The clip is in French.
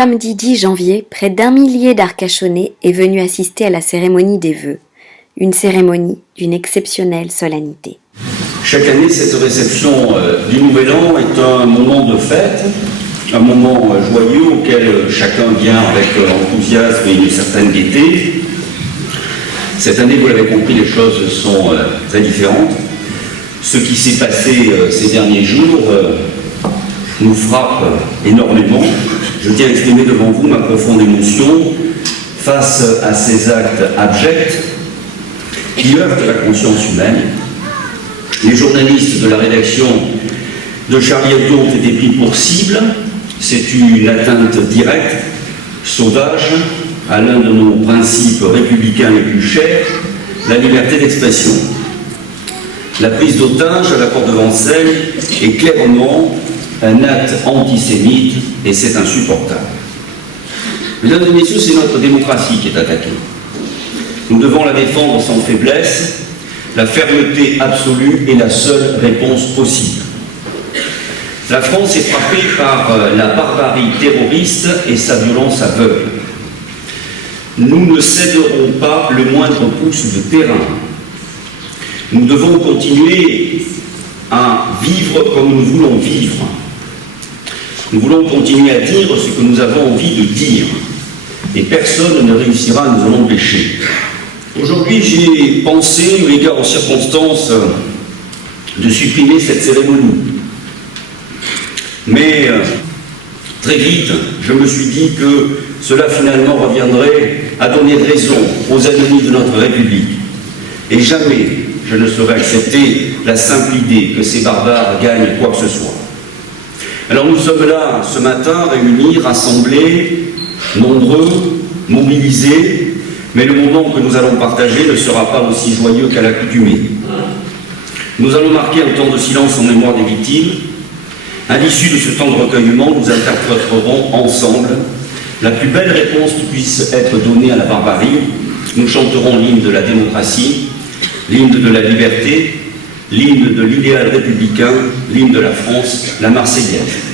samedi 10 janvier, près d'1 millier d'Arcachonnais est venu assister à la cérémonie des vœux. Une cérémonie d'une exceptionnelle solennité. Chaque année, cette réception du Nouvel An est un moment de fête, un moment joyeux auquel chacun vient avec enthousiasme et une certaine gaieté. Cette année, vous l'avez compris, les choses sont très différentes. Ce qui s'est passé ces derniers jours nous frappe énormément. Je tiens à exprimer devant vous ma profonde émotion face à ces actes abjects qui heurtent la conscience humaine. Les journalistes de la rédaction de Charlie Hebdo ont été pris pour cible. C'est une atteinte directe, sauvage, à l'un de nos principes républicains les plus chers, la liberté d'expression. La prise d'otage à la porte de Vincennes est clairement un acte antisémite et c'est insupportable. Mesdames et messieurs, c'est notre démocratie qui est attaquée. Nous devons la défendre sans faiblesse. La fermeté absolue est la seule réponse possible. La France est frappée par la barbarie terroriste et sa violence aveugle. Nous ne céderons pas le moindre pouce de terrain. Nous devons continuer à vivre comme nous voulons vivre. Nous voulons continuer à dire ce que nous avons envie de dire. Et personne ne réussira à nous en empêcher. Aujourd'hui, j'ai pensé, eu égard aux circonstances, de supprimer cette cérémonie. Mais très vite, je me suis dit que cela finalement reviendrait à donner raison aux ennemis de notre République. Et jamais je ne saurais accepter la simple idée que ces barbares gagnent quoi que ce soit. Alors nous sommes là ce matin, réunis, rassemblés, nombreux, mobilisés, mais le moment que nous allons partager ne sera pas aussi joyeux qu'à l'accoutumée. Nous allons marquer un temps de silence en mémoire des victimes. À l'issue de ce temps de recueillement, nous interpréterons ensemble la plus belle réponse qui puisse être donnée à la barbarie. Nous chanterons l'hymne de la démocratie, l'hymne de la liberté, l'hymne de l'idéal républicain, l'hymne de la France, la Marseillaise.